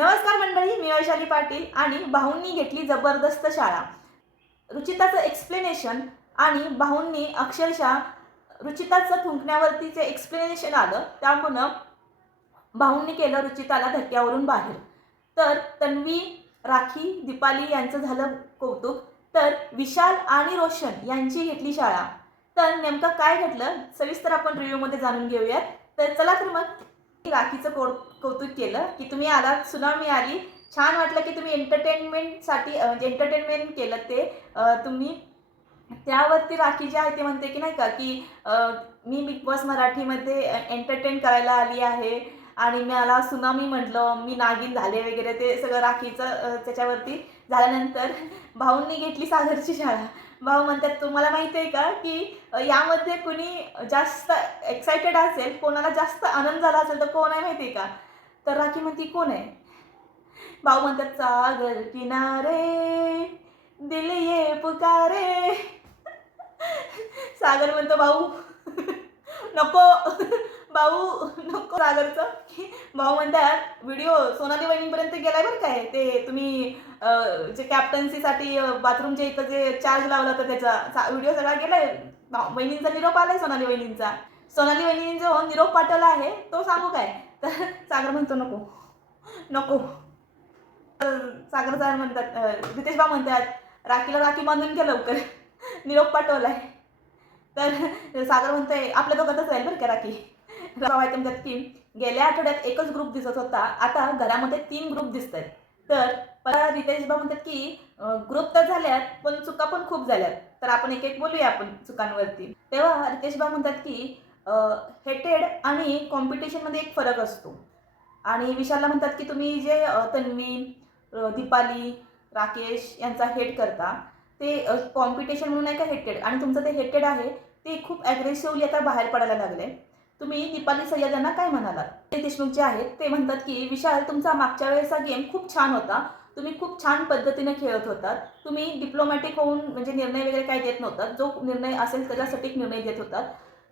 नमस्कार मंडळी, मी वैशाली पाटील आणि भाऊंनी घेतली जबरदस्त शाळा. रुचिताचं एक्सप्लेनेशन आणि भाऊंनी अक्षरशः रुचिताचं थुंकण्यावरतीचे एक्सप्लेनेशन आलं, त्यामुळं भाऊंनी केलं रुचिताला धक्क्यावरून बाहेर. तर तन्वी, राखी, दीपाली यांचं झालं कौतुक. तर विशाल आणि रोशन यांची घेतली शाळा. तर नेमकं काय घडलं सविस्तर आपण रिव्ह्यूमध्ये जाणून घेऊयात. तर चला तर मग राखीचं कौतुक केलं की तुम्ही आलात, सुनामी आली, छान वाटलं की तुम्ही एंटरटेनमेंटसाठी एंटरटेनमेंट केलं ते तुम्ही. त्यावरती राखी जी आहे ते म्हणते की नाही का की मी बिग बॉस मराठीमध्ये एंटरटेन करायला आली आहे आणि मला सुनामी म्हटलं, मी नागिन झाले वगैरे, ते सगळं राखीचं त्याच्यावरती झाल्यानंतर भाऊंनी घेतली सागरची शाळा. भाऊ म्हणतात तुम्हाला माहिती आहे का की यामध्ये कुणी जास्त एक्सायटेड असेल, कोणाला जास्त आनंद झाला असेल तर कोण आहे माहिती आहे का? तर राखी म्हणती कोण आहे? भाऊ म्हणतात सागर किनारे दिल ये पुकारे. सागर म्हणतो भाऊ नको, भाऊ नको सागरचं. भाऊ म्हणतात व्हिडिओ सोनाली वहिनीपर्यंत गेलाय बरं काय, ते तुम्ही जे कॅप्टन्सीसाठी बाथरूमच्या इथं जे चार्ज लावला होता त्याचा व्हिडिओ सगळा गेलाय. वहिनींचा निरोप आलाय, सोनाली वहिनींचा. सोनाली वहिनींनी जो निरोप पाठवला आहे तो सांगू काय? तर सागर म्हणतो नको नको. सागर सर म्हणतात, रितेश भाऊ म्हणतात राखीला राखी बांधून घ्या लवकर, निरोप पाठवलाय. तर सागर म्हणतोय आपल्या दोघातच राहील बरं का राखी. भाऊ आहे म्हणतात की गेल्या आठवड्यात एकच ग्रुप दिसत होता, आता घरामध्ये 3 ग्रुप दिसत आहेत. तर रितेश भाऊ म्हणतात की ग्रुप तर झाल्यात पण चुका पण खूप झाल्यात. तर आपण एक एक बोलूया आपण चुकांवरती. तेव्हा रितेश भाऊ म्हणतात की हेटेड आणि कॉम्पिटिशनमध्ये एक फरक असतो. आणि विशालला म्हणतात की तुम्ही जे तन्वी, दीपाली, राकेश यांचा हेट करता ते कॉम्पिटिशन म्हणून नाही का हेटेड, आणि तुमचं ते हेटेड आहे ते खूप ॲग्रेसिव्हली आता बाहेर पडायला लागले. तुम्ही दीपाली सय्यद यांना काय म्हणालात? ते देशमुख जे आहेत ते म्हणतात की विशाल तुमचा मागच्या वेळेचा गेम खूप छान होता, तुम्ही खूप छान पद्धतीने खेळत होतात, तुम्ही डिप्लोमॅटिक होऊन म्हणजे निर्णय वगैरे काय देत नव्हतात, जो निर्णय असेल त्याचा सटीक निर्णय देत होतात.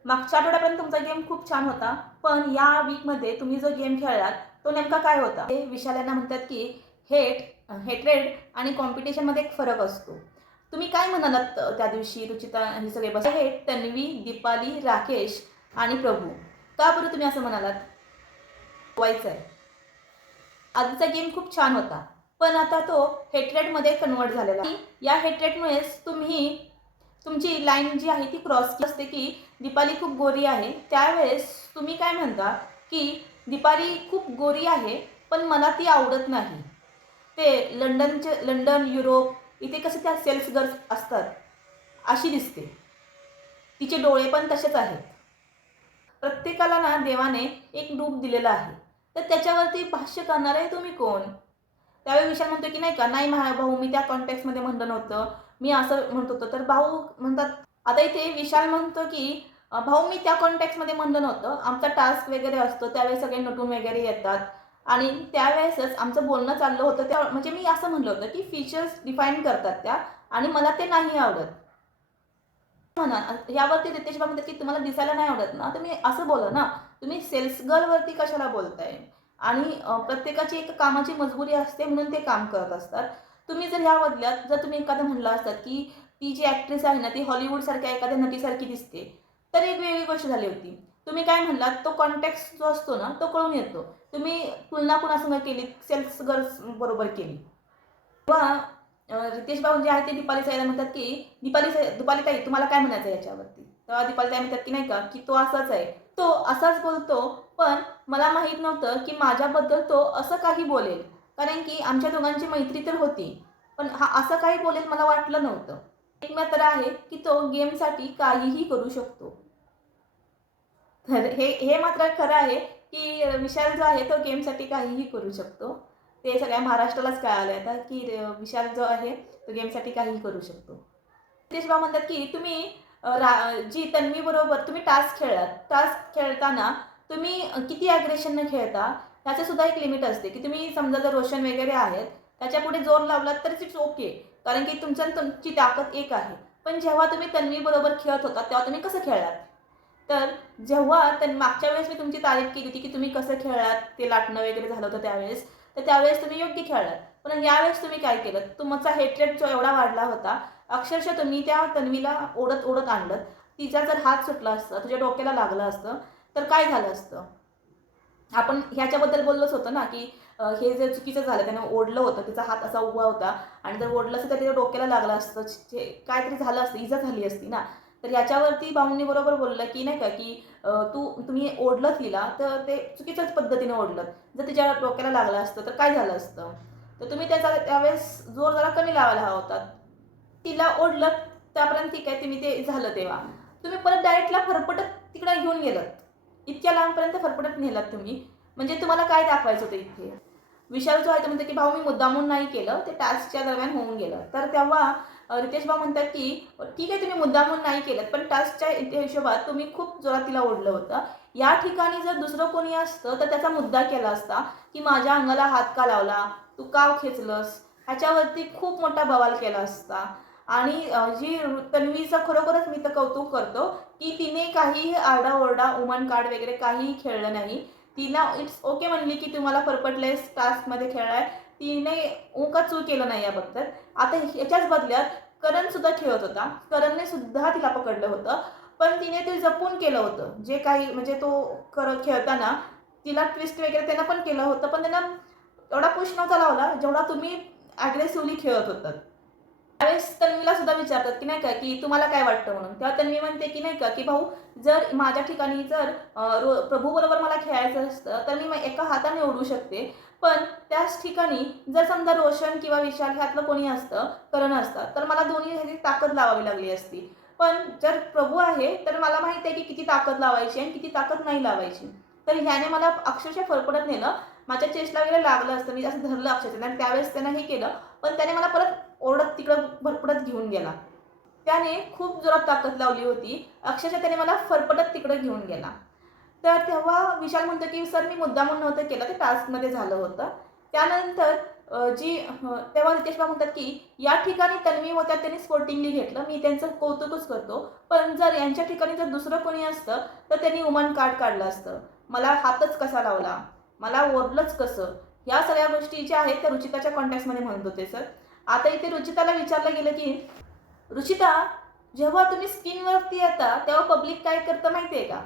मागच्या आठवड्यापर्यंत तुमचा गेम खूप छान होता, पण या वीकमध्ये तुम्ही जो गेम खेळलात तो नेमका काय होता? ते विशाल यांना म्हणतात की हेट्रेड आणि कॉम्पिटिशनमध्ये एक फरक असतो. तुम्ही काय म्हणालात त्या दिवशी? रुचिता हे सगळे बस आहे, तन्वी, दीपाली, राकेश आणि प्रभू, का बरं तुम्ही असं म्हणालात? व्हायचं आहे आजचा गेम खूप छान होता, पण आता तो हेट्रेडमध्ये कन्वर्ट झालेला आहे. या हेट्रेडमुळेच तुमची लाईन जी आहे ती क्रॉस केली असते की दीपाली खूप गोरी आहे. त्यावेळेस तुम्ही काय म्हणता की दीपाली खूप गोरी आहे पण मला ती आवडत नाही. ते लंडन, युरोप इथे कसं त्या सेल्स गर्ल्स असतात अशी दिसते, तिचे डोळे पण तसेच आहेत. प्रत्येकाला ना देवाने एक रूप दिलेलं आहे, तर त्याच्यावरती भाष्य करणारे तुम्ही कोण? त्यावेळी विशाल म्हणतो की नाही का, नाही भाऊ मी त्या कॉन्टेक्स्टमध्ये म्हणलं नव्हतं, मी असं म्हणत होतो. तर भाऊ म्हणतात, आता इथे विशाल म्हणतो की भाऊ मी त्या कॉन्टेक्स्टमध्ये म्हणलं नव्हतं, आमचा टास्क वगैरे असतो त्यावेळेस सगळे नटून वगैरे येतात आणि त्यावेळेसच आमचं बोलणं चाललं होतं, त्या म्हणजे मी असं म्हणलं होतं की फीचर्स डिफाईन करतात त्या आणि मला ते नाही आवडत. म्हणा यावरती रितेश भाऊ म्हणतात की तुम्हाला दिसायला नाही आवडत ना, तुम्ही असं बोला ना, तुम्ही सेल्स गर्लवरती कशाला बोलताय? आणि प्रत्येकाची एक कामाची मजबुरी असते म्हणून ते काम करत असतात. तुम्ही जर ह्या बदल्यात जर तुम्ही एखादं म्हणलं असतात की ती जी ॲक्ट्रेस आहे ना ती हॉलिवूडसारख्या एखाद्या नटीसारखी दिसते, तर एक वेगळी गोष्ट झाली होती. तुम्ही काय म्हणलात तो कॉन्टेक्स्ट जो असतो ना तो कळून येतो. तुम्ही तुलना कुणासंग केली? सेल्स गर्ल्स बरोबर केली. किंवा रितेश भाऊ जे आहे ते दीपाली ताईला म्हणतात की दीपाली ताई तुम्हाला काय म्हणायचं याच्यावरती? तेव्हा दीपाली ताई म्हणतात की नाही का की तो असाच आहे, तो असाच बोलतो, पण मला माहीत नव्हतं की माझ्याबद्दल तो असं काही बोलेल, कारण की आमच्या दोघांची मैत्री तर होती, पण हा असं काही बोलेल मला वाटलं नव्हतं. एक मात्र आहे की तो गेमसाठी काहीही करू शकतो. तर हे मात्र खरं आहे की विशाल जो आहे तो गेमसाठी काहीही करू शकतो. ते सगळ्या महाराष्ट्रालाच कळालं आहे आता की विशाल जो आहे तो गेमसाठी काहीही करू शकतो. नितेश भाऊ म्हणतात की तुम्ही जी तन्वीबरोबर तुम्ही टास्क खेळलात, टास्क खेळताना तुम्ही किती ॲग्रेशननं खेळता ह्याचं सुद्धा एक लिमिट असते की तुम्ही समजा जर रोशन वगैरे आहेत त्याच्यापुढे जोर लावलात तर इट्स ओके, कारण की तुमची ताकद एक आहे. पण जेव्हा तुम्ही तन्वीबरोबर खेळत होता तेव्हा तुम्ही कसं खेळलात? तर जेव्हा मागच्या वेळेस मी तुमची तारीफ केली होती की तुम्ही कसं खेळलात, ते लाटणं वगैरे झालं होतं त्यावेळेस, तर त्यावेळेस तुम्ही योग्य खेळलात. पण यावेळेस तुम्ही काय केलं, तुमचा हेट्रेड जो एवढा वाढला होता, अक्षरशः तुम्ही त्या तन्वीला ओढत ओढत आणलं. तिचा जर हात सुटला असता, तुझ्या डोक्याला लागलं असतं, तर काय झालं असतं? आपण ह्याच्याबद्दल बोललोच होतं ना, की हे जे चुकीचं झालं, त्यानं ओढलं होतं, तिचा हात असा उभा होता आणि जर ओढलं असतं तर तिच्या डोक्याला लागलं असतं, काहीतरी झालं असतं, इजा झाली असती ना. तर याच्यावरती भाऊंनी बरोबर बोललं, की नाही का, की तुम्ही ओढलं तिला, तर ते चुकीच्याच पद्धतीने ओढलं. जर तिच्या डोक्याला लागलं असतं तर काय झालं असतं? तर तुम्ही त्यावेळेस जोर जरा कमी लावायला हवा होता. तिला ओढलं त्यापर्यंत ठीक आहे, तुम्ही ते झालं तेव्हा. तुम्ही परत डायरेक्टला फरफटत तिकडे घेऊन गेलात. इतक्या लांबपर्यंत फरफटत नेलात तुम्ही. म्हणजे तुम्हाला काय दाखवायचं होतं इथे? विशाल जो आहे तो म्हणतो, की भाऊ मी मुद्दामून नाही केलं, ते टास्कच्या दरम्यान होऊन गेलं. तर तेव्हा रितेश भाऊ म्हणतात, की ठीक आहे तुम्ही मुद्दामून नाही केलं, पण टास्कच्या हिशोबात तुम्ही खूप जोरात तिला ओढलं होतं. या ठिकाणी जर दुसरं कोणी असतं तर त्याचा मुद्दा केला असता, की माझ्या अंगाला हात का लावला? तू का खेचलंस? ह्याच्यावरती खूप मोठा बवाल केला असता. आणि जी तन्वीचं खरोखरच मी तर कौतुक करतो, की तिने काहीही आरडाओरडा, वुमन कार्ड वगैरे काहीही खेळलं नाही. तिला इट्स ओके म्हणली, की तुम्हाला फरफटलेस टास्कमध्ये खेळलाय. तिने का चूक केलं नाही याबद्दल. आता ह्याच्याच बदल्यात करणसुद्धा खेळत होता. करणने सुद्धा तिला पकडलं होतं. पण तिने ते जपून केलं होतं. जे काही म्हणजे तो खेळताना तिला ट्विस्ट वगैरे त्यानं पण केलं होतं. पण त्यानं एवढा पुश नव्हता लावला, जेवढा तुम्ही अग्रेसिव्हली खेळत होतात. त्यावेळेस तन्वीला सुद्धा विचारतात, की नाही का, की तुम्हाला काय वाटतं म्हणून. तेव्हा तन्वी म्हणते, की नाही का, की भाऊ जर माझ्या ठिकाणी जर प्रभूबरोबर मला खेळायचं असतं, तर मी एका हाताने ओढू शकते. पण त्याच ठिकाणी जर समजा रोशन किंवा विशाल ह्यातलं कोणी असतं, करण असतं, तर मला दोन्ही ह्याची ताकद लावावी लागली असती. पण जर प्रभू आहे, तर मला माहीत आहे, की किती ताकद लावायची आणि किती ताकद नाही लावायची. तर ह्याने मला अक्षरशः फरफटत नेलं. माझ्या चेस्टला वगैरे लागलं असतं. मी असं धरलं अक्षरशः आणि त्यावेळेस त्यानं हे केलं. पण त्याने मला परत ओरडत तिकडं फरफटत घेऊन गेला. त्याने खूप जोरात ताकद लावली होती. अक्षरशः त्याने मला फरफटत तिकडं घेऊन गेला. तर तेव्हा विशाल म्हणतो, की "सर मी मुद्दामून नव्हतं केलं, ते टास्कमध्ये झालं होतं." त्यानंतर तेव्हा रितेश भाऊ म्हणतात, की "या ठिकाणी तन्वी होत्या त्यांनी स्पोर्टिंगली घेतलं. मी त्यांचं कौतुकच करतो. पण जर यांच्या ठिकाणी जर दुसरं कोणी असतं, तर त्यांनी वुमन कार्ड काढलं असतं. मला हातच कसा लावला? मला ओढलंच कसं?" ह्या सगळ्या गोष्टी ज्या आहेत त्या रुचिताच्या कॉन्टेक्स्टमध्ये म्हणत होते सर. आता इथे रुचिताला विचारलं गेलं, की "रुचिता, जेव्हा तुम्ही स्क्रीनवरती येता, तेव्हा पब्लिक काय करतं माहिती आहे का?"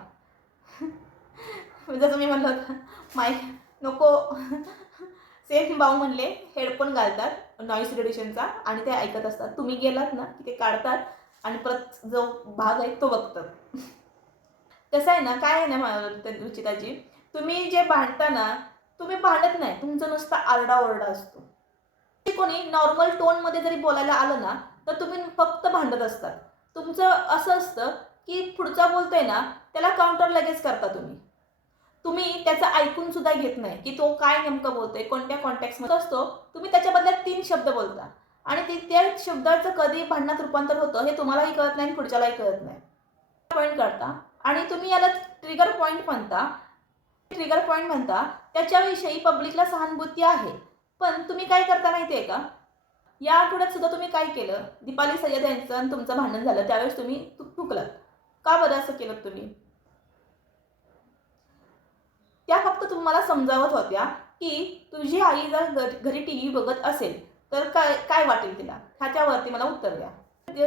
जसं मी म्हणलं होतं, नको. सेम भाऊ म्हणले, हेडफोन घालतात नॉईस रिड्युशनचा आणि ते ऐकत असतात. तुम्ही गेलात ना, की ते काढतात आणि परत जो भाग आहे तो बघतात. कसं आहे ना, काय आहे ना रुचिताजी, तुम्ही जे भांडता ना, तुम्ही भांडत नाही. तुमचं नुसता आरडाओरडा असतो. ते कोणी नॉर्मल टोनमध्ये जरी बोलायला आलं ना, तर तुम्ही फक्त भांडत असतात. तुमचं असं असतं, की पुढचा बोलतोय ना, त्याला काउंटर लगेच करता तुम्ही. तुम्ही त्याचं ऐकून सुद्धा घेत नाही, की तो काय नेमकं बोलतोय, कोणत्या कॉन्टेक्स्टमध्ये असतो. तुम्ही त्याच्या बदल्यात 3 शब्द बोलता आणि त्या शब्दाचं कधी भांडणात रूपांतर होतं हे तुम्हालाही कळत नाही आणि पुढच्यालाही कळत नाही. पॉइंट काढता आणि तुम्ही याला ट्रिगर पॉइंट म्हणता. त्याच्याविषयी पब्लिकला सहानुभूती आहे. पण तुम्ही काय करता माहिती आहे का? या आठवड्यात सुद्धा तुम्ही काय केलं? दीपाली सय्यद यांचं आणि तुमचं भांडण झालं त्यावेळेस तुम्ही थुंकलात. का बरं असं केलंत तुम्ही? त्या फक्त तुम्हाला समजावत होत्या, की तुझी आई जर घरी टीव्ही बघत असेल, तर काय काय वाटेल तिला? ह्याच्यावरती मला उत्तर द्या.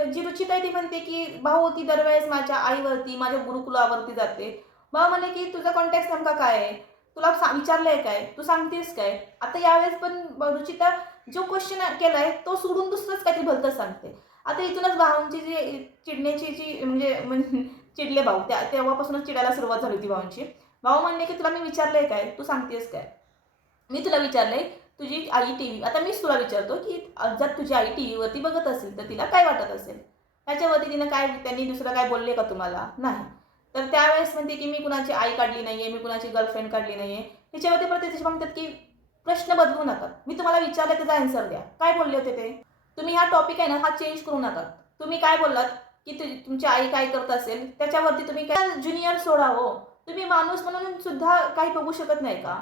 जी रुचिता आहे ती म्हणते, की भाऊ ती दरवेळेस माझ्या आईवरती, माझ्या गुरुकुलावरती जाते. भाऊ म्हणे, की तुझा कॉन्टॅक्ट नेमका काय आहे? तुला विचारलंय काय? तू सांगतेस काय? आता यावेळेस पण रुचिता जो क्वेश्चन केलाय तो सोडून दुसरंच काहीतरी भलतंच सांगते. आता इथूनच भावांची जी चिडण्याची जी चिडले भाऊ तेव्हापासूनच चिडायला सुरुवात झाली होती भावांची. भाऊ म्हणले, की तुला मी विचारलंय काय? तू सांगतेस काय? मी तुला विचारलंय, तुझी आई टीव्ही आता मीच तुला विचारतो, की जर तुझी आई टीव्हीवरती बघत असेल, तर तिला काय वाटत असेल? ह्याच्यावरती त्यांनी दुसरं काय बोलले का तुम्हाला? नाही. तर त्यावेळेस म्हणते, की मी कुणाची आई काढली नाहीये, मी कुणाची गर्लफ्रेंड काढली नाहीये. ह्याच्यावरती परत ते म्हणतात, की प्रश्न बदलू नका. मी तुम्हाला विचारलं त्याचा आन्सर द्या. काय बोलले होते ते? तुम्ही हा टॉपिक आहे ना, हा चेंज करू नका. तुम्ही काय बोललात, की तुमची आई काय करत असेल, त्याच्यावरती तुम्ही काय ज्युनियर सोडा हो. तुम्ही माणूस म्हणून सुद्धा काही बघू शकत नाही का?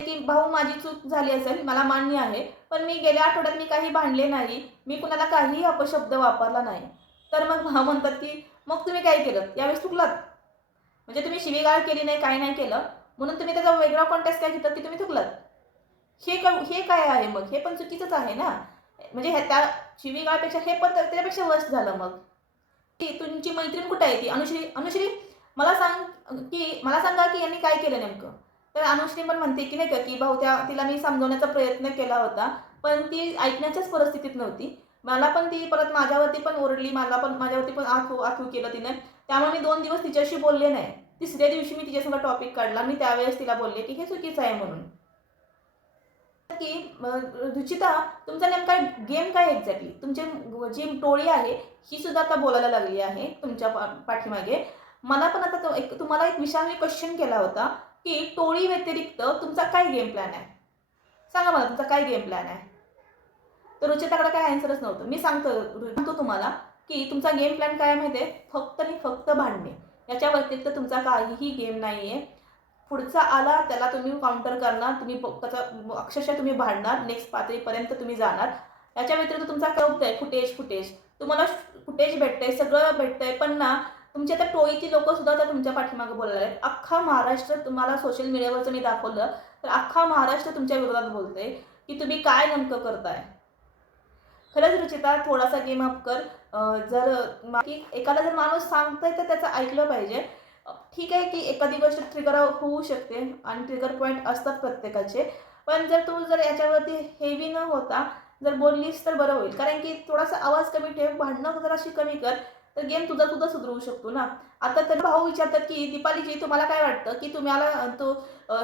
की भाऊ माझी चूक झाली असेल, मला मान्य आहे. पण मी गेल्या आठवड्यात मी काही भांडले नाही. मी कुणाला काहीही अपशब्द वापरला नाही. तर मग भाऊ म्हणतात, की "मग तुम्ही काय केलं? यावेळेस चुकलात." म्हणजे तुम्ही शिवीगाळ केली नाही, काही नाही केलं. म्हणून तुम्ही त्याचा वेगळा कॉन्टेस्ट काय घेतात की तुम्ही चुकलात. हे काय आहे मग? हे पण चुकीचंच आहे ना. म्हणजे त्या शिवीगाळपेक्षा हे पण त्याच्यापेक्षा वर्स्ट झालं मग. की तुमची मैत्रीण कुठे आहे ती अनुश्री? अनुश्री मला मला सांगा की यांनी काय केलं नेमकं? तर अनुश्री पण म्हणते की नाही का की भाऊ तिला मी समजवण्याचा प्रयत्न केला होता, पण ती ऐकण्याच्याच परिस्थितीत नव्हती. मला पण ती परत माझ्यावरती पण ओरडली, मला पण माझ्यावरती पण आथू केलं तिने. त्यामुळे मी 2 दिवस तिच्याशी बोलले नाही. तिसऱ्या दिवशी मी तिच्यासंग टॉपिक काढला. मी त्यावेळेस तिला बोलले की हे चुकीचं आहे म्हणून. की रुचिता तुमचा नेमका गेम काय एक्झॅक्टली? तुमची जी टोळी आहे ही सुद्धा आता बोलायला लागली आहे तुमच्या पाठीमागे. मला पण आता तुम्हाला एक विषयाने क्वेश्चन केला होता की टोळी व्यतिरिक्त तुमचा काय गेम प्लॅन आहे? सांगा मला तुमचा काय गेम प्लॅन आहे? तर रुचिताकडे काय आन्सरच नव्हतं. मी सांगतो तुम्हाला की तुमचा गेम प्लॅन काय माहिती आहे? फक्त आणि फक्त भांडणे. याच्या व्यतिरिक्त तुमचा काहीही गेम नाही आहे. पुढचा आला त्याला तुम्ही काउंटर करणार, तुम्ही त्याचा अक्षरशः तुम्ही भांडणार, नेक्स्ट पातळीपर्यंत तुम्ही जाणार. याच्या व्यतिरिक्त तुमचा काय आहे? फुटेज. तुम्हाला फुटेज भेटतंय, सगळं भेटतंय, पण ना तुमच्या त्या टोळीची लोकं सुद्धा त्या तुमच्या पाठीमागे बोलणार आहेत. अख्खा महाराष्ट्र तुम्हाला सोशल मीडियावरचं मी दाखवलं, तर अख्खा महाराष्ट्र तुमच्या विरोधात बोलतंय की तुम्ही काय नेमकं करताय. खरंच रुचिता थोडासा गेम अप कर. जर की एखादा जर माणूस सांगतोय तर त्याचं ऐकलं पाहिजे. ठीक आहे की एखादी गोष्ट ट्रिगर होऊ शकते आणि ट्रिगर पॉईंट असतात प्रत्येकाचे. पण जर याच्यावरती हेवी न होता जर बोललीस तर बरं होईल. कारण की थोडासा आवाज कमी ठेव, भांडणं जराशी कमी कर, तर गेम तुझा सुधरू शकतो ना. आता तर भाऊ विचारतात की दीपालीजी तुम्हाला काय वाटतं की तुम्हाला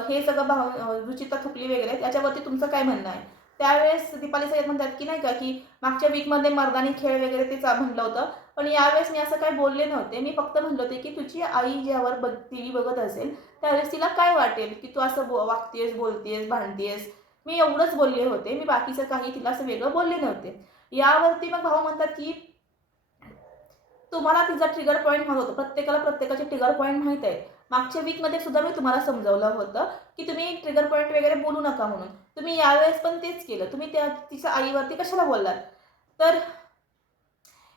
हे सगळं रुचिता थुकली वगैरे त्याच्यावरती तुमचं काय म्हणणं आहे? त्यावेळेस दीपाली सय्यद म्हणतात की नाही का की मागच्या वीकमध्ये मर्दानी खेळ वगैरे ते म्हणलं होतं. पण यावेळेस मी असं काही बोलले नव्हते. मी फक्त म्हणलं होते की तुझी आई ज्यावर टीव्ही बघत असेल त्यावेळेस तिला काय वाटेल की तू असं वागतेस, बोलतेस, भांडतेस. मी एवढंच बोलले होते. मी बाकीचं काही तिला असं वेगळं बोलले नव्हते. यावरती मग भाऊ म्हणतात की तुम्हाला तिचा ट्रिगर पॉईंट माहीत होतं. प्रत्येकाला प्रत्येकाचे ट्रिगर पॉईंट माहीत आहे. मागच्या वीकमध्ये सुद्धा मी तुम्हाला समजावलं होतं की तुम्ही ट्रिगर पॉईंट वगैरे बोलू नका म्हणून. तुम्ही यावेळेस पण तेच केलं. तुम्ही तिच्या आईवरती कशाला बोललात? तर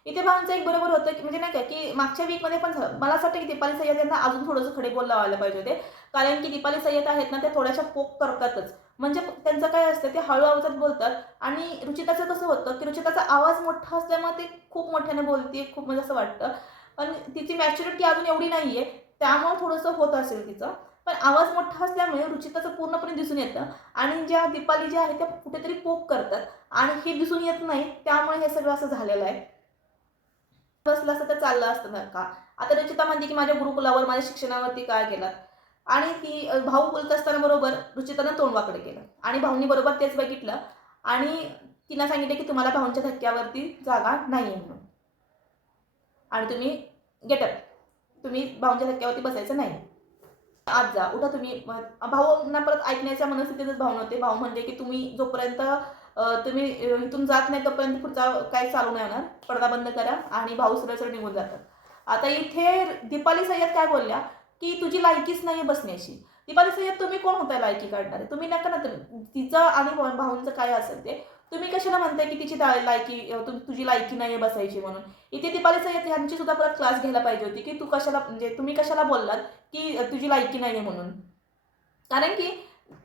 इथे भावांचं एक बरोबर होतं की म्हणजे नाही का की मागच्या वीकमध्ये पण झालं. मला असं वाटतं की दीपाली सय्यद यांना अजून थोडंसं खडेबोल लावायला पाहिजे होते. कारण की दीपाली सय्यद आहेत ना त्या थोड्याशा पोक करतातच. म्हणजे त्यांचं काय असतं ते हळू आवाजात बोलतात आणि रुचिताचं कसं होतं की रुचिताचा आवाज मोठा असल्यामुळे ते खूप मोठ्याने बोलते, खूप म्हणजे असं वाटतं. पण तिची मॅच्युरिटी अजून एवढी नाही आहे. त्यामुळे थोडंसं होत असेल तिचं. पण आवाज मोठा असल्यामुळे रुचिताचं पूर्णपणे दिसून येतं आणि ज्या दीपाली ज्या आहेत त्या कुठेतरी पोक करतात आणि हे दिसून येत नाही. त्यामुळे हे सगळं असं झालेलं आहे. बसलं असतं तर चाललं असतं ना का. आता रुचिता म्हणते की माझ्या गुरुकुलावर, माझ्या शिक्षणावरती काय केलं आणि ती भाऊ बोलत असताना बरोबर रुचितानं तोंड वाकडं केलं आणि भाऊनी बरोबर तेच बघितलं आणि तिला सांगितलं की तुम्हाला भाऊंच्या धक्क्यावरती जागा नाही आहे म्हणून आणि तुम्ही गेटअप. तुम्ही भाऊंच्या धक्क्यावरती बसायचं नाही. आज जा, उठा तुम्ही. भाऊंना परत ऐकण्याच्या मनस्थितीतच भाऊ नव्हते. भाऊ म्हणले की तुम्ही जोपर्यंत तुम्ही इथून जात नाही तोपर्यंत पुढचा काही चालू नाही होणार. पडदा बंद करा आणि भाऊ सरळ निघून जातात. आता इथे दीपाली सय्यद काय बोलल्या की तुझी लायकीच नाही बसण्याची. दीपाली सय्यद तुम्ही कोण होता लायकी काढणारे? तुम्ही नका ना. तिचं आणि भाऊंचं काय असेल ते तुम्ही कशाला म्हणताय की तिची लायकी तुझी लायकी नाही बसायची म्हणून. इथे दीपाली सय्यद यांची सुद्धा परत क्लास घ्यायला पाहिजे होती की तू कशाला म्हणजे तुम्ही कशाला बोललात की तुझी लायकी नाही आहे म्हणून. कारण की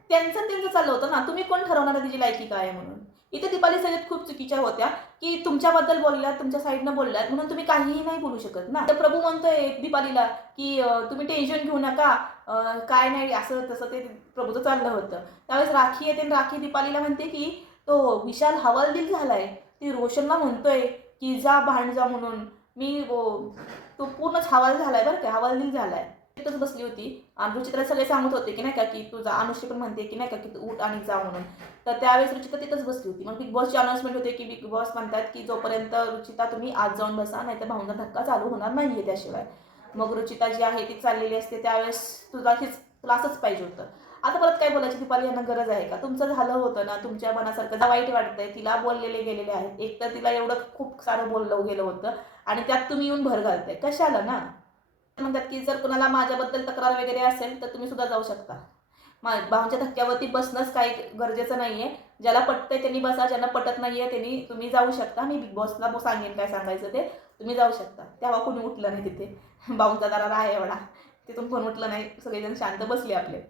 त्यांचं चाललं होतं ना. तुम्ही कोण ठरवणार आहे तिची लायकी काय आहे म्हणून. इथे दीपाली सय्यद खूप चुकीच्या होत्या की तुमच्याबद्दल बोलल्यात, तुमच्या साईडनं बोलल्यात म्हणून तुम्ही काहीही नाही बोलू शकत ना. तर प्रभू म्हणतोय दीपालीला की तुम्ही टेन्शन घेऊ नका, काय नाही असं तसं ते प्रभूचं चाललं होतं. त्यावेळेस राखी येते आणि राखी दीपालीला म्हणते की तो विशाल हवालदिल झालाय. ती रोशनला म्हणतोय की जा भांड जा म्हणून. तो पूर्णच हवाल झालाय बरं का, हवालदिल झालाय. तिथंच बसली होती आणि रुचिताला सगळे सांगत होते की नाही का की तुझा अनुश्री पण म्हणते की नाही का की तू उठ आणि जा म्हणून. तर त्यावेळेस रुचिता तिथंच बसली होती. मग बिग बॉसची अनाउन्समेंट होते की बिग बॉस म्हणतात की जोपर्यंत रुचिता तुम्ही आज जाऊन बसा नाही तर भाऊंचा धक्का चालू होणार नाहीये त्याशिवाय. मग रुचिता जी आहे ती चाललेली असते त्यावेळेस तुला हेच क्लासच पाहिजे होतं. आता परत काय बोलायची दीपाली यांना गरज आहे का? तुमचं झालं होतं ना तुमच्या मनासारखं वाईट वाटतंय. तिला बोललेले गेलेले आहेत. एक तर तिला एवढं खूप सारं बोललं गेलं होतं आणि त्यात तुम्ही येऊन भर घालताय. कशाला ना? म्हणतात की जर कुणाला माझ्याबद्दल तक्रार वगैरे असेल तर तुम्ही सुद्धा जाऊ शकता. भाऊंच्या धक्क्यावरती बसणंच काही गरजेचं नाहीये. ज्याला पटतंय त्यांनी बसा, ज्यांना पटत नाहीये त्यांनी तुम्ही जाऊ शकता. मी बिग बॉसला सांगेन काय सांगायचं ते. तुम्ही जाऊ शकता. तेव्हा कोणी उठलं नाही तिथे. भाऊंचा दरार आहे एवढा. तिथून कोण उठलं नाही. सगळेजण शांत बसले आपले.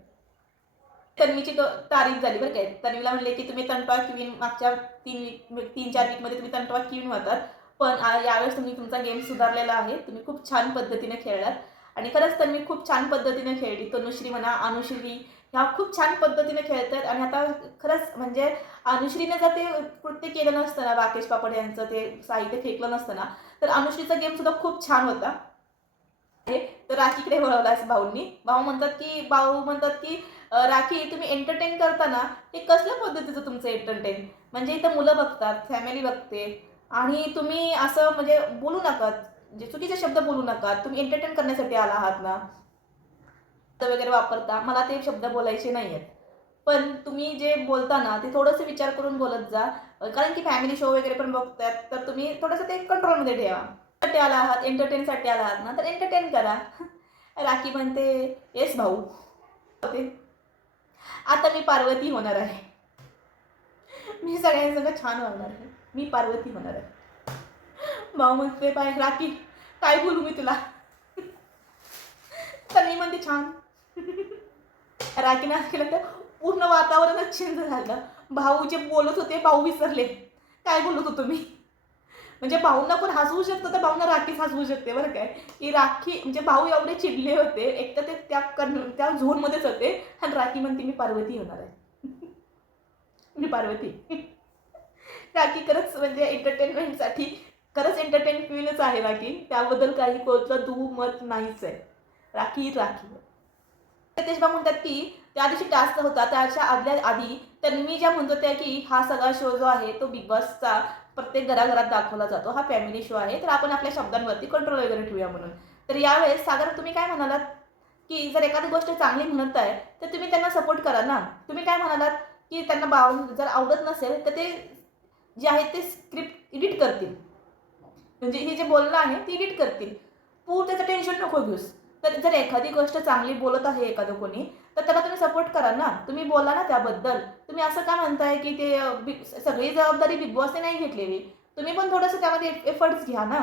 तन्वीची तारीफ झाली बरं काय. तन्वीला म्हणले की तुम्ही तंटॉय क्वीन मागच्या 3-4 वीकमध्ये तुम्ही तंटॉय क्वीन होतात, पण यावेळेस तुम्ही तुमचा गेम सुधारलेला आहे. तुम्ही खूप छान पद्धतीने खेळलात आणि खरंच तन्वी खूप छान पद्धतीने खेळली. तनुश्री म्हणा, अनुश्री ह्या खूप छान पद्धतीने खेळतात आणि आता खरंच म्हणजे अनुश्रीने जर ते कृत्य केलं नसतं ना, राकेश पापड यांचं ते साहित्य फेकलं नसतं ना, तर अनुश्रीचा गेमसुद्धा खूप छान होता. तर राखीकडे वळवलास भाऊंनी. भाऊ म्हणतात की राखी तुम्ही एंटरटेन करताना हे कसल्या पद्धतीचं तुमचं एंटरटेन? म्हणजे इथं मुलं बघतात, फॅमिली बघते आणि तुम्ही असं म्हणजे बोलू नका. म्हणजे चुकीचे शब्द बोलू नका. तुम्ही एंटरटेन करण्यासाठी आला आहात ना, शब्द वगैरे वापरता. मला ते शब्द बोलायचे नाहीयेत. पण तुम्ही जे बोलता ना, ते थोडंसं विचार करून बोलत जा. कारण की फॅमिली शो वगैरे पण बघतात, तर तुम्ही थोडंसं ते कंट्रोलमध्ये ठेवा. साठी आला आहात, एंटरटेनसाठी आला आहात ना, तर एंटरटेन करा. राखी म्हणते, "येस भाऊ." होते. आता मी पार्वती होणार आहे. मी सगळ्यांसंग छान वागणार आहे. मी पार्वती होणार आहे. भाऊ म्हणते, "बाय राखी, काय बोलू मी तुला?" तर मी म्हणते, "छान." राखीने असं केलं तर पूर्ण वातावरणच चेंज झालं. भाऊ जे बोलत होते, भाऊ विसरले. काय बोलत होतो मी? म्हणजे भाऊंना पण हसवू शकतो, तर भाऊंना राखीच हसवू शकते बरं काय. की राखी म्हणजे भाऊ एवढे चिडले होते. एक तर ते त्या झोनमध्येच होते आणि राखी म्हणते, "मी पार्वती होणार आहे." मी पार्वती. राखी खरंच म्हणजे एंटरटेनमेंटसाठी खरंच एंटरटेन क्वीनच आहे राखी. त्याबद्दल काही कोणतं दुमत नाहीच आहे. राखी राखी. तेजबा म्हणतात की त्या दिवशी टास्क होता त्याच्या आधी तन्वी ज्या म्हणत होत्या की हा सगळा शो जो आहे तो बिग बॉसचा प्रत्येक घराघरात दाखवला जातो. हा फॅमिली शो आहे, तर आपण आपल्या शब्दांवरती कंट्रोल वगैरे ठेवूया म्हणून. तर यावेळेस सागर तुम्ही काय म्हणालात की जर एखादी गोष्ट चांगली म्हणत आहे तर तुम्ही त्यांना सपोर्ट करा ना. तुम्ही काय म्हणालात की त्यांना जर आवडत नसेल तर ते जे आहे ते स्क्रिप्ट एडिट करतील. म्हणजे हे जे बोलणं आहे ते एडिट करतील. तू त्याचं टेन्शन नको घेऊस. तर जर एखादी गोष्ट चांगली बोलत आहे एखादं कोणी, तर त्याला तुम्ही सपोर्ट करा ना. तुम्ही बोला ना त्याबद्दल. तुम्ही असं का म्हणताय की ते सगळी जबाबदारी बिग बॉसने नाही घेतलेली. तुम्ही पण थोडंसं त्यामध्ये एफर्ट्स घ्या ना.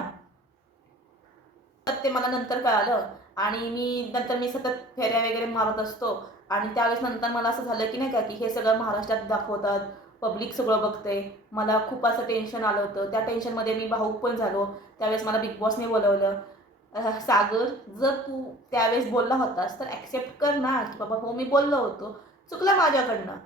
तर ते मला नंतर कळालं आणि नंतर मी सतत फेऱ्या वगैरे मारत असतो आणि त्यावेळेस नंतर मला असं झालं की नाही का की हे सगळं महाराष्ट्रात दाखवतात, पब्लिक सगळं बघते. मला खूप असं टेन्शन आलं होतं. त्या टेन्शनमध्ये मी भावूक पण झालो. त्यावेळेस मला बिग बॉसने बोलावलं. सागर, जर तू त्यावेळेस बोलला होतास तर ॲक्सेप्ट कर ना की बाबा हो मी बोललो होतो. चुकलं माझ्याकडनं.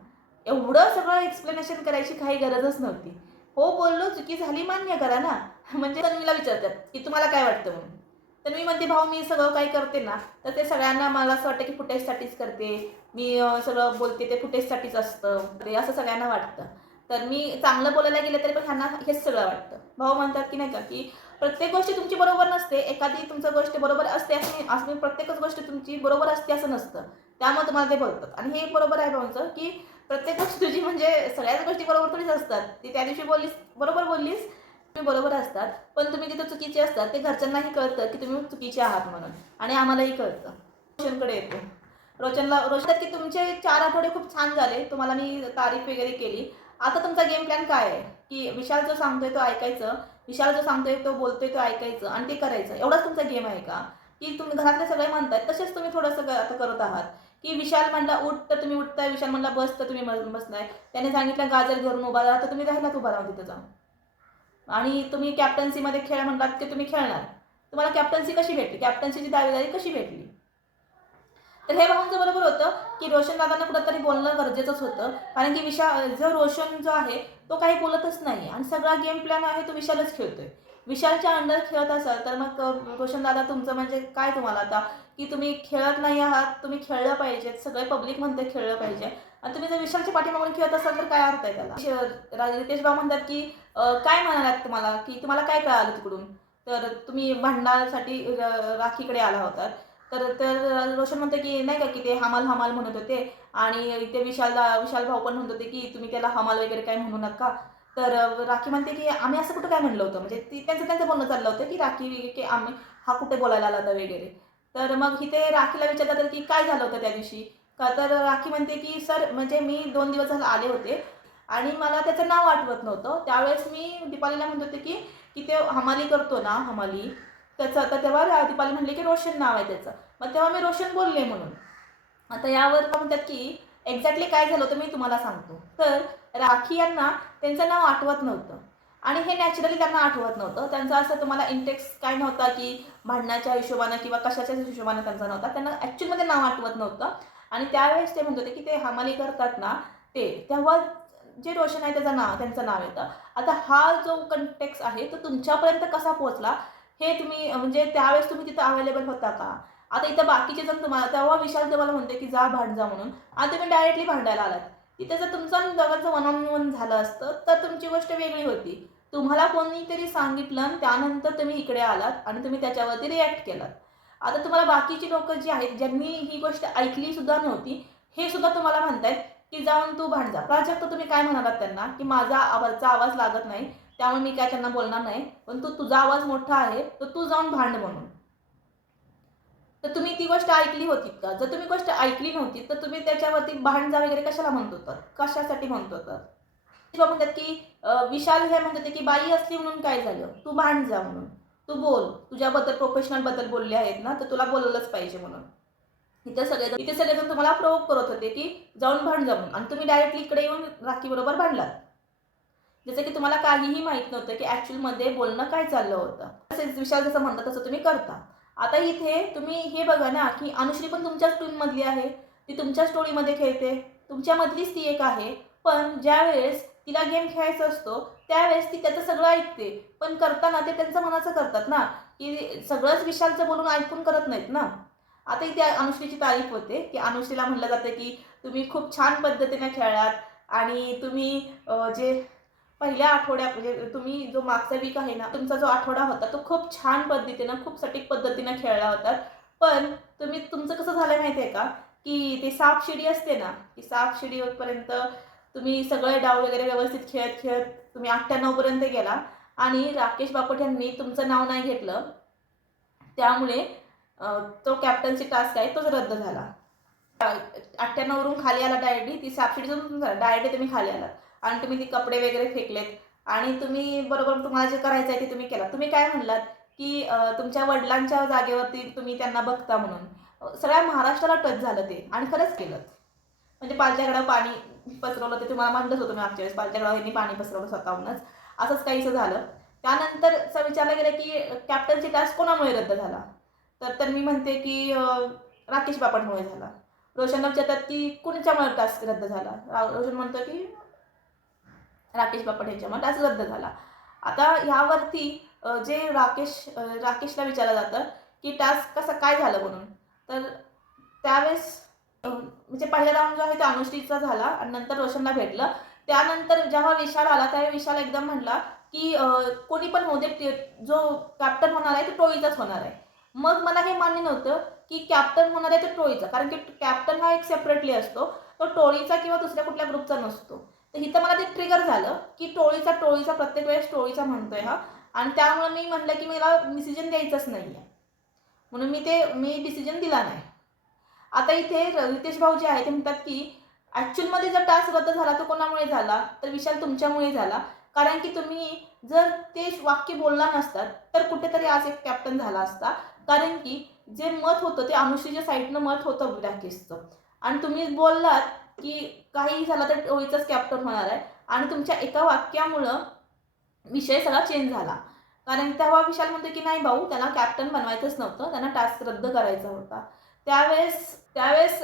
एवढं सगळं एक्सप्लेनेशन करायची काही गरजच नव्हती. हो बोललो, चुकी झाली मान्य करा ना. म्हणजे तन्वीला विचारतात की तुम्हाला काय वाटतं म्हणून. तर मी म्हणते भाऊ मी सगळं काही करते ना तर ते सगळ्यांना मला असं वाटतं की फुटेजसाठीच करते. मी सगळं बोलते ते फुटेजसाठीच असतं. ते असं सगळ्यांना वाटतं. तर मी चांगलं बोलायला गेलं तरी पण ह्यांना हेच सगळं वाटतं. भाऊ म्हणतात की नाही का की प्रत्येक गोष्ट तुमची बरोबर नसते. एखादी तुमची गोष्ट बरोबर असते असं प्रत्येकच गोष्ट तुमची बरोबर असते असं नसतं. त्यामुळे तुम्हाला ते बोलतात आणि हे बरोबर आहे भाऊंचं की प्रत्येक गोष्ट तुझी म्हणजे सगळ्याच गोष्टी बरोबर थोडीच असतात. ती त्या दिवशी बोललीस, बरोबर बोललीस, तुम्ही बरोबर असतात. पण तुम्ही जिथं चुकीचे असतात ते घरच्यांनाही कळतं की तुम्ही चुकीचे आहात म्हणून आणि आम्हालाही कळतं. रोशनकडे येतो. रोशन की तुमचे 4 आठवडे खूप छान झाले. तुम्हाला मी तारीफ वगैरे केली. आता तुमचा गेम प्लॅन काय आहे? की विशाल जो सांगतोय तो ऐकायचं, विशाल जो सांगतोय तो बोलतोय तो ऐकायचं आणि ते करायचं. एवढाच तुमचा गेम आहे का? की तुम्ही घरातले सगळे म्हणतायत तसेच तुम्ही थोडंसं आता करत आहात. की विशाल म्हणला उठ तर तुम्ही उठताय, विशाल म्हणला बस तर तुम्ही बसलाय. त्याने सांगितलं गाजर धरून उभा राहा तर तुम्ही राहिलात उभा राहून तिथं जाऊन. आणि तुम्ही कॅप्टन्सीमध्ये खेळ म्हणलात की तुम्ही खेळणार. तुम्हाला कॅप्टन्सी कशी भेटली? कॅप्टन्सीची दावेदारी कशी भेटली? तर हे भाऊंचं बरोबर होतं की रोशन दादांना कुठंतरी बोलणं गरजेचंच होतं. कारण की रोशन जो आहे तो काही बोलतच नाही आणि सगळा गेम प्लॅन आहे तो विशालच खेळतोय. विशालच्या अंडर खेळत असाल तर मग रोशन दादा तुमचं म्हणजे काय तुम्हाला आता की तुम्ही खेळत नाही आहात, तुम्ही खेळलं पाहिजे. सगळे पब्लिक म्हणते खेळलं पाहिजे आणि तुम्ही जर विशालच्या पाठीमागून खेळत असाल तर काय अर्थ आहे त्याला? रितेश भाऊ म्हणतात की काय म्हणालात तुम्हाला की तुम्हाला काय कळालं तिकडून? तर तुम्ही भांडणासाठी राखीकडे आला होता. तर तर रोशन म्हणतो की नाही का की ते हमाल हमाल म्हणत होते आणि ते विशाल भाऊ पण म्हणत होते की तुम्ही त्याला हमाल वगैरे काय म्हणू नका. तर राखी म्हणते की आम्ही असं कुठं काय म्हणलं होतं. म्हणजे त्यांचं बोलणं चाललं होतं की राखी की आम्ही हा कुठे बोलायला आला होता वगैरे. तर मग इथे राखीला विचारलं की काय झालं होतं त्या दिवशी? का तर राखी म्हणते की सर म्हणजे मी 2 दिवस झाले आले होते आणि मला त्याचं नाव आठवत नव्हतं. त्यावेळेस मी दीपालीला म्हणत होते की की ते हमाली करतो ना हमाली, त्याचं तर तेव्हा दीपाली म्हणली की रोशन नाव आहे त्याचं. मग तेव्हा मी रोशन बोलले म्हणून. आता यावर म्हणतात की एक्झॅक्टली काय झालं होतं मी तुम्हाला सांगतो. तर राखी यांना त्यांचं नाव आठवत नव्हतं आणि हे नॅचरली त्यांना आठवत नव्हतं. त्यांचा असं तुम्हाला इंटेक्स काय नव्हता की भांडणाच्या हिशोबानं किंवा कशाच्याच हिशोबानं त्यांचा नव्हता. त्यांना ॲक्च्युअलमध्ये नाव आठवत नव्हतं आणि त्यावेळेस ते म्हणत होते की ते हमाली करतात ना ते, तेव्हा जे रोशन आहे त्यांचं नाव येतं. आता हा जो कंटेक्स आहे तो तुमच्यापर्यंत कसा पोहोचला हे तुम्ही म्हणजे त्यावेळेस तुम्ही तिथं अवेलेबल होता का? आता इथं बाकीचे जण तुम्हाला तेव्हा विशाल तुम्हाला म्हणते की जा भांड जा म्हणून, आणि तुम्ही डायरेक्टली भांडायला आलात. तिथे जर तुमचं आणि दोघांचं वन ऑन वन झालं असतं तर तुमची गोष्ट वेगळी होती. तुम्हाला कोणीतरी सांगितलं आणि त्यानंतर तुम्ही इकडे आलात आणि तुम्ही त्याच्यावरती रिॲक्ट केलात. आता तुम्हाला बाकीची लोकं जी आहेत ज्यांनी ही गोष्ट ऐकली सुद्धा नव्हती, हे सुद्धा तुम्हाला म्हणतायत की जाऊन तू भांड जा. प्राजक्त तुम्ही काय म्हणालात त्यांना की माझा वरचा आवाज लागत नाही, त्यामुळे मी काय त्यांना बोलणार नाही, पण तुझा आवाज मोठा आहे तर तू जाऊन भांड म्हणून. तर तुम्ही ती गोष्ट ऐकली होती का? जर तुम्ही गोष्ट ऐकली नव्हती तर तुम्ही त्याच्यावरती भांड जा वगैरे कशाला म्हणत होतात? कशासाठी म्हणत होतात? किंवा म्हणतात की विशाल हे म्हणत होते की बाई असली म्हणून काय झालं? तू भांड जा म्हणून. तू बोल. तुझ्याबद्दल प्रोफेशनलबद्दल बोलले आहेत ना, तर तुला बोललंच पाहिजे म्हणून. इथे सगळेजण तुम्हाला प्रोव्होक करत होते की जाऊन भांड जा म्हणून, आणि तुम्ही डायरेक्टली इकडे येऊन राखीबरोबर भांडलात. जसं की तुम्हाला काहीही माहीत नव्हतं की ॲक्च्युअलमध्ये बोलणं काय चाललं होतं. तसेच विशाल जसं म्हणतात तसं तुम्ही करता. आता इथे तुम्ही हे बघा ना की अनुश्री पण तुमच्याच टीममधली आहे. ती तुमच्या स्टोरीमध्ये खेळते. तुमच्यामधलीच ती एक आहे. पण ज्यावेळेस तिला गेम खेळायचा असतो त्यावेळेस ती त्याचं सगळं ऐकते. पण करताना ते त्यांचं मनाचं करतात ना, की सगळंच विशालचं बोलून ऐकून करत नाहीत ना. आता इथे अनुश्रीची तारीफ होते की अनुश्रीला म्हटलं जातं की तुम्ही खूप छान पद्धतीने खेळलात आणि तुम्ही जे पहिल्या आठवड्यात म्हणजे तुम्ही जो मागचा वीक आहे ना, तुमचा जो आठवडा होता तो खूप छान पद्धतीनं, खूप सटीक पद्धतीनं खेळला होता. पण तुमचं कसं झालं माहिती आहे का, की ते सापशिडी असते ना, की सापशिडीपर्यंत तुम्ही सगळे डाव वगैरे व्यवस्थित खेळत-खेळत तुम्ही 8 9 पर्यंत गेला आणि राकेश बापट यांनी तुमचं नाव नाही घेतलं. त्यामुळे तो कॅप्टन्सी टास्क आहे तोच रद्द झाला. 98 वरून खाली आला डायरेक्टली. ती सापशिडीतून डायरेक्टली तुम्ही खाली आलात आणि तुम्ही ती कपडे वगैरे फेकलेत आणि तुम्ही बरोबर तुम्हाला जे करायचं आहे ते तुम्ही केलं. तुम्ही काय म्हणलात की तुमच्या वडिलांच्या जागेवरती तुम्ही त्यांना बघता म्हणून. सगळ्या महाराष्ट्राला टच झालं ते आणि खरंच केलं. म्हणजे पालच्याकडं पाणी पसरवलं ते तुम्हाला म्हणलंच होतं मी मागच्या वेळेस. पालच्याकडं यांनी पाणी पसरवलं स्वतःहूनच. असंच काहीसं झालं. त्यानंतर असं विचारलं गेलं की कॅप्टन्सी टास्क कोणामुळे रद्द झाला? तर मी म्हणते की राकेश बापटमुळे झाला. रोशनला विचारतात की कुणाच्यामुळे टास्क रद्द झाला? रोशन म्हणतो की राकेश बापट यांच्यामुळे टास्क रद्द झाला. आता ह्यावरती जे राकेशला विचारलं जातं की टास्क कसं काय झालं म्हणून. तर त्यावेळेस म्हणजे पहिला राऊंड जो आहे तो अनुश्रीचा झाला आणि नंतर रोशनला भेटलं. त्यानंतर जेव्हा विशाल आला त्यावेळी विशाल एकदम म्हणला की कोणी पण होऊ दे, जो कॅप्टन होणार आहे तो टोळीचाच होणार आहे. मग मला हे मान्य नव्हतं की कॅप्टन होणार आहे तो टोळीचा, कारण की कॅप्टन हा एक सेपरेटली असतो. तो टोळीचा किंवा दुसऱ्या कुठल्या ग्रुपचा नसतो. तर इथं मला ते ट्रिगर झालं की टोळीचा प्रत्येक वेळेस टोळीचा म्हणतोय हा, आणि त्यामुळे मी म्हटलं की मला डिसिजन द्यायचंच नाही आहे. म्हणून मी डिसिजन दिला नाही. आता इथे रितेश भाऊ जे आहे ते म्हणतात की ॲक्च्युअलमध्ये जर टास्क रद्द झाला तो कोणामुळे झाला, तर विशाल तुमच्यामुळे झाला. कारण की तुम्ही जर ते वाक्य बोलला नसतात तर कुठेतरी आज एक कॅप्टन झाला असता. कारण की जे मत होतं ते अनुश्रीच्या साईडनं मत होतं राकेशचं, आणि तुम्ही बोललात की काहीही झालं तर टोळीचाच कॅप्टन होणार आहे, आणि तुमच्या एका वाक्यामुळं विषय सगळा चेंज झाला. कारण तेव्हा विशाल म्हणतो की नाही भाऊ, त्याला कॅप्टन बनवायचंच नव्हतं, त्यांना टास्क रद्द करायचा होता. त्यावेळेस त्यावेळेस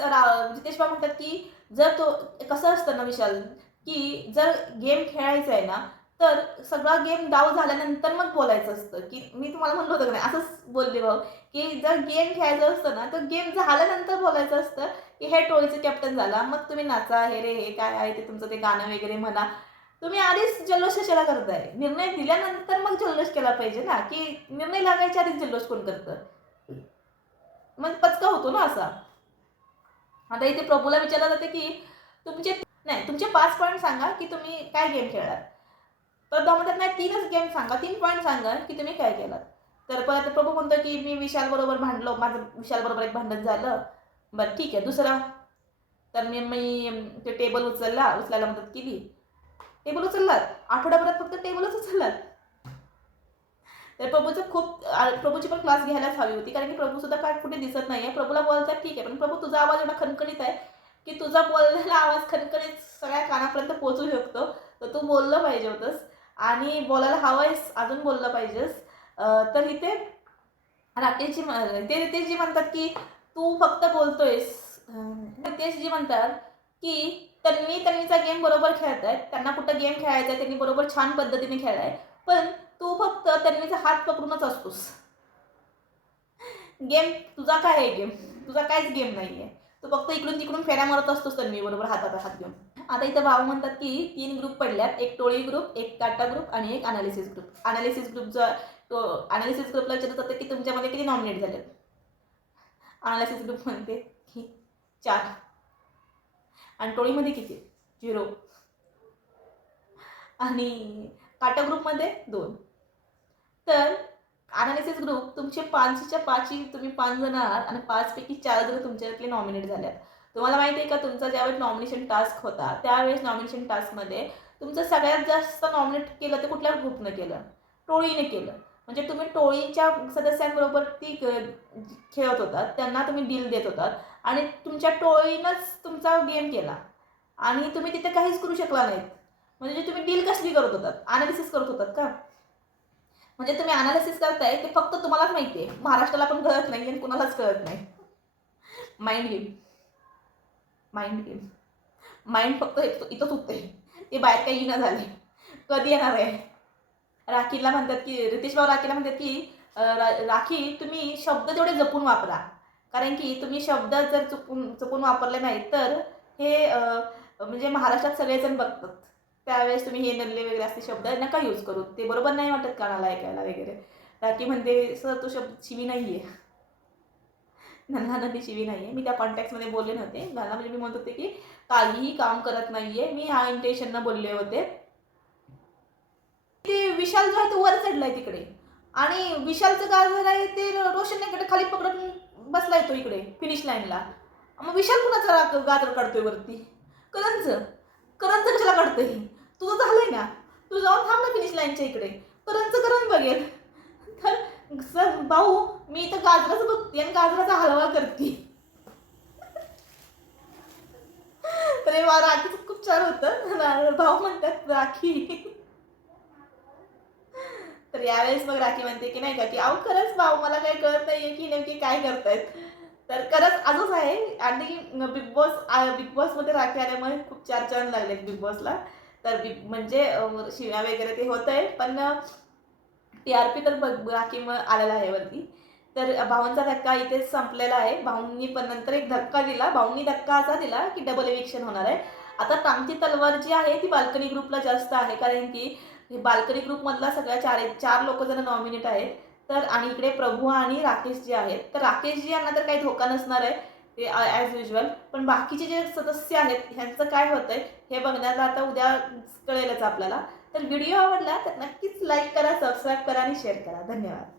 जितेश बाबू म्हणतात की जर तो कसं असतं ना विशाल, की जर गेम खेळायचा आहे ना, तर सगळा गेम डाव झाल्यानंतर मग बोलायचं असतं. की मी तुम्हाला म्हणलं होतं की नाही, असंच बोलले भाऊ, की जर गेम खेळायचं असतं ना, तर गेम झाल्यानंतर बोलायचं असतं की हे टोळीचं कॅप्टन झाला. मग तुम्ही नाचा, हे रे हे काय आहे ते तुमचं ते गाणं वगैरे म्हणा. तुम्ही आधीच जल्लोष कशाला करताय? निर्णय दिल्यानंतर मग जल्लोष केला पाहिजे ना, की निर्णय लागायच्या आधीच जल्लोष कोण करतं? मग पचका होतो ना असा. आता इथे प्रभूला विचारलं जाते की तुमचे 5 पॉईंट सांगा की तुम्ही काय गेम खेळलात. तर तो म्हणतात नाही 3च गेम सांगा, 3 पॉईंट सांगा की तुम्ही काय केलात. तर परत प्रभू म्हणतो की मी विशालबरोबर भांडलो, माझं विशालबरोबर एक भांडण झालं. बरं ठीक आहे. दुसरा, तर मी ते टेबल उचलायला मदत केली. टेबल उचललात? आठवड्याभरात फक्त टेबलच उचललात? तर प्रभूची पण क्लास घ्यायलाच हवी होती, कारण की प्रभू सुद्धा काय कुठे दिसत नाहीये. प्रभूला बोलतात ठीक आहे, पण प्रभू तुझा आवाज एवढा खणखणीत आहे की तुझा बोललेला आवाज खणखणीत सगळ्या कानापर्यंत पोहोचू शकतो. तर तू बोललं पाहिजे होतंस आणि बोलायला हवंयस, अजून बोललं पाहिजेस. तर इथे राकेशजी ते रितेशजी म्हणतात की तू फक्त बोलतोयस. रितेशजी म्हणतात की त्यांनीचा गेम बरोबर खेळतायत. त्यांना कुठं गेम खेळायचा आहे, त्यांनी बरोबर छान पद्धतीने खेळलाय. पण तू फक्त त्यांनीचा हात पकडूनच असतोस. गेम तुझा काय आहे? गेम तुझा काहीच गेम नाही आहे. तू फक्त इकडून तिकडून फेऱ्या मारत असतोस तन्वी बरोबर हातात हात घेऊन. आता इथं भाऊ म्हणतात की 3 ग्रुप पडल्यात. एक टोळी ग्रुप, एक काटा ग्रुप आणि एक अनालिसिस ग्रुप. अनालिसिस ग्रुपचा अनालिसिस ग्रुपला विचारत होते की तुमच्यामध्ये किती नॉमिनेट झाले. अनालिसिस ग्रुप म्हणते की 4 आणि टोळीमध्ये किती 0 आणि काटा ग्रुपमध्ये 2. तर अनालिसिस ग्रुप तुमचे 5च्या 5 तुम्ही 5 जण आहात आणि 5 पैकी 4 जण तुमच्यातले नॉमिनेट झाल्यात. तुम्हाला माहिती आहे का तुमचा ज्यावेळेस नॉमिनेशन टास्क होता त्यावेळेस नॉमिनेशन टास्कमध्ये तुमचं सगळ्यात जास्त नॉमिनेट केलं ते कुठल्या ग्रुपनं केलं? टोळीने केलं. म्हणजे तुम्ही टोळीच्या सदस्यांबरोबर ती खेळत होतात, त्यांना तुम्ही डील देत होतात आणि तुमच्या टोळीनंच तुमचा गेम केला आणि तुम्ही तिथे काहीच करू शकला नाहीत. म्हणजे तुम्ही डील कसली करत होतात? अनालिसिस करत होतात का? म्हणजे तुम्ही अनालिसिस करताय ते फक्त तुम्हालाच माहिती आहे. महाराष्ट्राला पण कळत नाही आणि कुणालाच कळत नाही. Mind game, mind game. Mind फक्त इथंच उठते. ते बाहेर काही येणं झाले. कधी येणार आहे? राखीला म्हणतात की रितेश भाऊ राखीला म्हणतात की राखी तुम्ही शब्द तेवढे जपून वापरा. कारण की तुम्ही शब्द जर चुकून वापरले नाहीत तर हे म्हणजे महाराष्ट्रात सगळेजण बघतात. त्यावेळेस तुम्ही हे नल्ले वगैरे असते शब्द नका यूज करू. ते बरोबर नाही वाटत कानाला ऐकायला वगैरे. राखी म्हणते सर तो शब्द शिवी नाही आहे. नल्ला नदी शिवी नाही आहे. मी त्या कॉन्टॅक्टमध्ये बोलले नव्हते. नल्ला म्हणजे मी म्हणत होते की काहीही काम करत नाही आहे. मी ह्या इंटेन्शननं बोलले होते. ते विशाल जो आहे तो वर चढलाय तिकडे आणि विशालचं गाजर आहे ते रोशनने इकडे खाली पकडून बसलाय तो इकडे फिनिश लाईनला. मग विशाल कुणाचा गाजर काढतोय वरती? करणचं. करणचं कशाला काढतोय? तुझं झालंय ना. तू जाऊन थांब ना फिनिश लाईनच्या इकडे. करणचं करण बघेल. तर सर भाऊ मी इथं गाजराचं बघते आणि गाजराचा हलवा करते. तर हे राखीचं खूप छान होतं. भाऊ म्हणतात राखी. तर यावेळेस मग राखी म्हणते की नाही का की अहो खरंच भाऊ मला काही कळत नाहीये की नेमकी काय करतायत. तर खरंच असंच आहे आणि बिग बॉसमध्ये राखी आल्यामुळे खूप चर्चा लागलेत बिग बॉसला. तर म्हणजे शिव्या वगैरे ते होत आहे पण TRP तर राखी आलेला आहे वरती. तर भाऊंचा धक्का इथेच संपलेला आहे. भाऊंनी पण नंतर एक धक्का दिला. भाऊंनी धक्का असा दिला की डबल एविक्शन होणार आहे. आता टांगती तलवार जी आहे ती बाल्कनी ग्रुपला जास्त आहे कारण की बाल्कनी ग्रुपमधला सगळ्या 4 लोक जण नॉमिनेट आहेत. तर आणि इकडे प्रभू आणि राकेश जे आहेत तर राकेशजी यांना तर काही धोका नसणार आहे ते ॲज युजल. पण बाकीचे जे सदस्य आहेत ह्यांचं काय होतंय हे बघण्याला आता उद्या कळेलच आपल्याला. तर व्हिडिओ आवडला तर नक्कीच लाईक करा, सबस्क्राईब करा आणि शेअर करा. धन्यवाद.